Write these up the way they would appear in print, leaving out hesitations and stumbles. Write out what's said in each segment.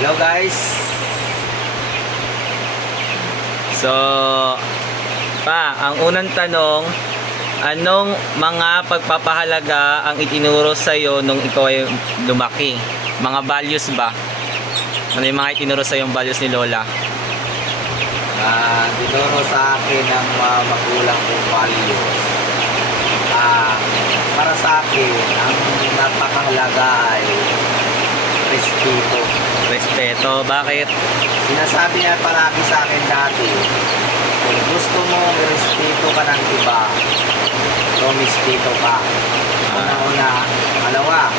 Hello guys. So, ang unang tanong, anong mga pagpapahalaga ang itinuro sa iyo nung ikaw ay lumaki? Mga values ba? Ano yung mga itinuro sa yung values ni Lola? Tinuro sa akin ng magulang kong values. Para sa akin, ang napakahalaga ay respeto. Respeto, bakit? Sinasabi niya palagi sa akin dati, kung gusto mo respeto ka ng iba, rumispeto ka. Una-una, malawa,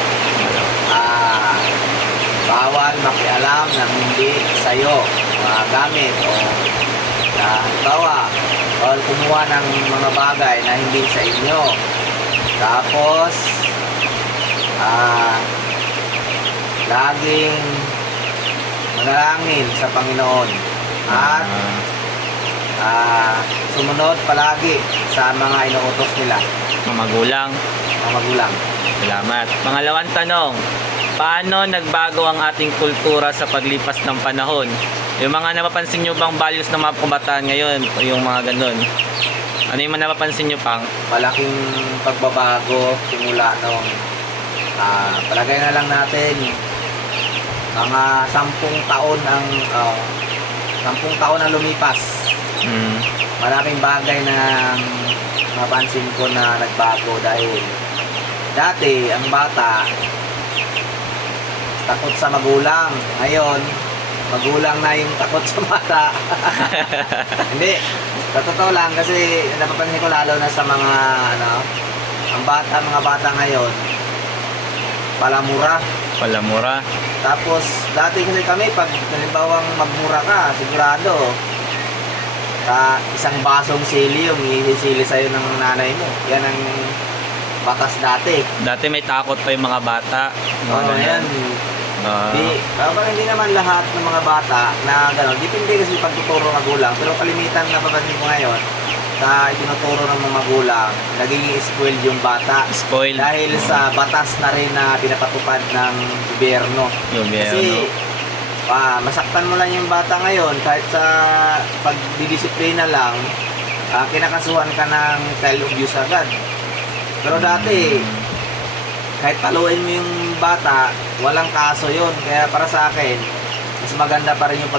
bawal makialam ng hindi sa'yo mga gamit o bawa bawal kumuha ng mga bagay na hindi sa inyo. Tapos laging manalangin sa Panginoon at sumunod palagi sa mga inuutos nila Mga magulang. mga magulang. Salamat. Pangalawang tanong, paano nagbago ang ating kultura sa paglipas ng panahon? Yung mga napapansin nyo bang values ng mga kabataan ngayon? Yung mga ganun. Ano yung mga napapansin nyo pang? Malaking pagbabago simula nung palagay na lang natin mga 10 taon ang 10 taon na lumipas. Malaking bagay na mapansin ko na nagbago dahil dati ang bata takot sa magulang. Ngayon, magulang na yung takot sa bata. Hindi. Sa totoo lang kasi napapansin ko lalo na sa mga mga bata ngayon palamura. Palamura. Tapos dati kasi kami pag halimbawang magmura ka, sigurado isang basong sili yung isisili sa'yo ng nanay mo. Yan ang batas dati. Dati may takot pa yung mga bata. Oo, yan. Hindi naman lahat ng mga bata na gano'n. Depende kasi pagtuturo ng magulang. Pero kalimitan na papansin ko ngayon sa itinuturo ng mga magulang, naging spoiled yung bata. Spoiled. Dahil sa batas na rin na pinapatupad ng gobyerno. Kasi masaktan mo lang yung bata ngayon kahit sa pagdidisiplina lang, kinakasuhan ka ng child abuse agad. Pero dati, kahit paluin mo yung bata, walang kaso yun. Kaya para sa akin, mas maganda pa rin yung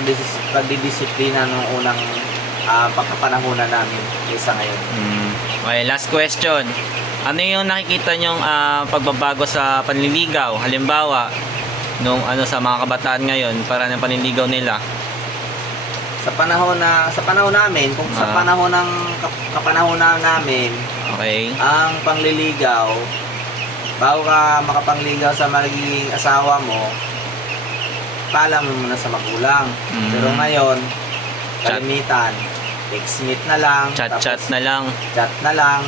pagdidisiplina ng unang pagkapanahunan namin kaysa ngayon. Okay, last question. Ano yung nakikita nyong pagbabago sa panliligaw? Halimbawa, sa mga kabataan ngayon, para ng panliligaw nila? Sa panahon namin, kung sa panahon ng kapanahonan namin, okay, ang pangliligaw, bago ka makapangligaw sa magiging asawa mo, paalam mo muna sa magulang. Pero ngayon, kalimitan, text-meet na lang, chat na lang. Chat na lang,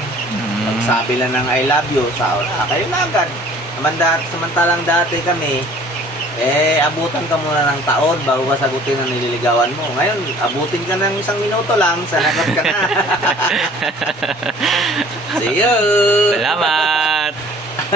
magsabi lang ng I love you, kayo na agad. Samantalang dati kami, abutan ka muna ng taon bago ka sagutin ang nililigawan mo. Ngayon, abutin ka ng 1 minuto lang, sanagot ka na. See you! Salamat!